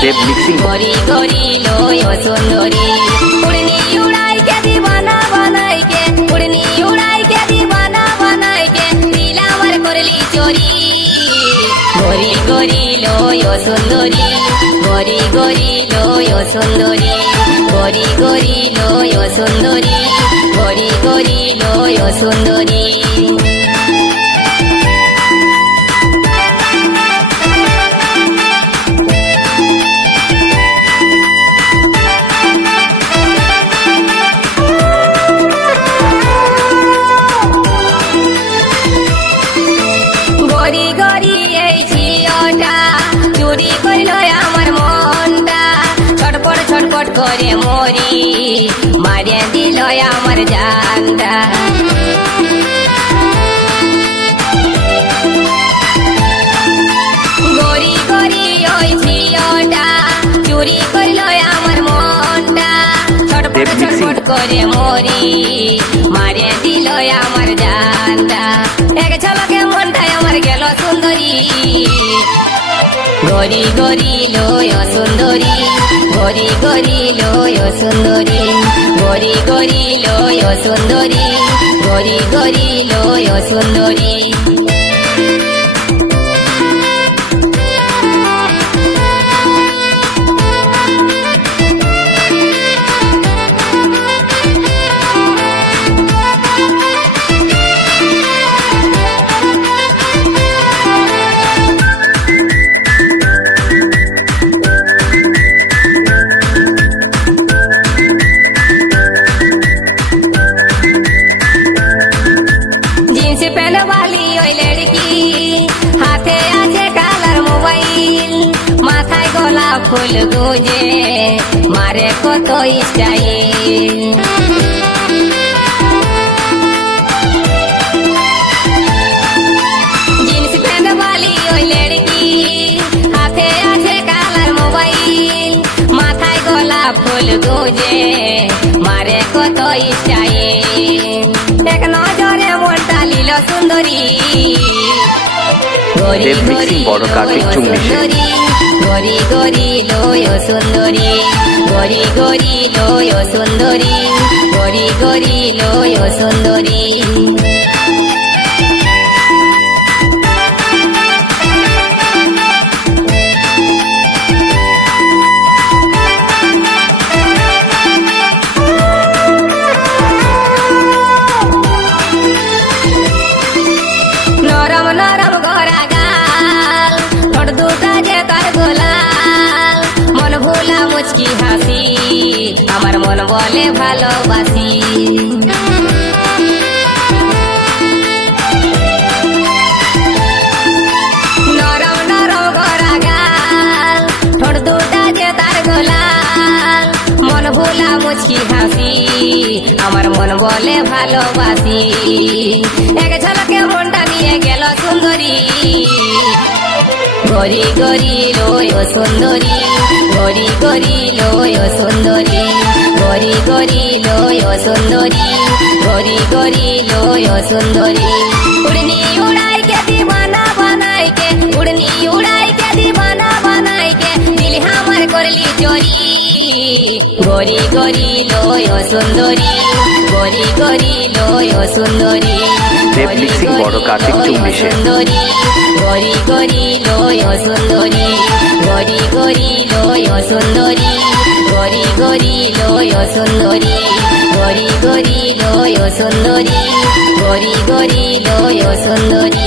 দেব mixing গরি গরি লয় সুন্দরী উড়নি উড়াই কে দিবানা বানাই কে উড়নি উড়াই কে দিবানা বানাই কে দিল আমার করলি চোরি গরি গরি লয় সুন্দরী গরি গরি লয় সুন্দরী গরি গরি লয় সুন্দরী গরি গরি লয় সুন্দরী গরি গরি এই ঝিওটা চুরি করিল আমার মনটা ছটপট ছটপট করে মরি মারিয়া দিল আমার জানটা গরি গরি ওই ঝিওটা চুরি করিল আমার মনটা ছটপট ছটপট করে মরি মারিয়া দিল আমার জানটা এক ঝলকে মনটাই আমার গেল সুন্দরী গরি গরি লয় সুন্দরী গরি গরি লয় সুন্দরী গরি গরি লয় সুন্দরী গরি গরি লয় সুন্দরী जींस पहन वाली ओई लड़की हाथे आछे कालार मोबाइल माथाय गोलाप फूल गुंजे मारे कत स्टाइल जींस पहन वाली ओई लड़की हाथे आछे कालार मोबाइल माथाय गोलाप फूल गुंजे मारे कत स्टाइल एक नजरे মনটা লীল সুন্দরী গরি দেব গরি মিক্সিং বড় কার্তিক চুমনিশে গরি গরি লয় সুন্দরী গরি গরি লয় সুন্দরী গরি গরি লয় সুন্দরী নরম নরম গড়া গাল ঠোঁট দুটা যে তার গোলাল মন ভোলা মুচকি হাসি আমার মন বলে ভালোবাসি নরম নরম গড়া গাল ঠোঁট দুটা যে তার গোলাল মন ভোলা মুচকি হাসি আমার মন বলে ভালোবাসি এক ঝলকে মনটা নিয়ে গেল সুন্দরী গরি গরি লয় সুন্দরী গরি গরি লয় সুন্দরী গরি গরি লয় সুন্দরী গরি গরি লয় সুন্দরী উড়নি উড়াই কে দিবানা বানাই কে উড়নি উড়াই কে দিবানা বানাই কে দিল আমার করলি চোরি গরি গরি লয় সুন্দরী গরি গরি লয় সুন্দরী দেব মিক্সিং বড় কার্তিক চুমনিশে সুন্দরী গরি গরি লয় সুন্দরী গরি গরি লয় সুন্দরী গরি গরি লয় সুন্দরী গরি গরি লয় সুন্দরী গরি গরি লয় সুন্দরী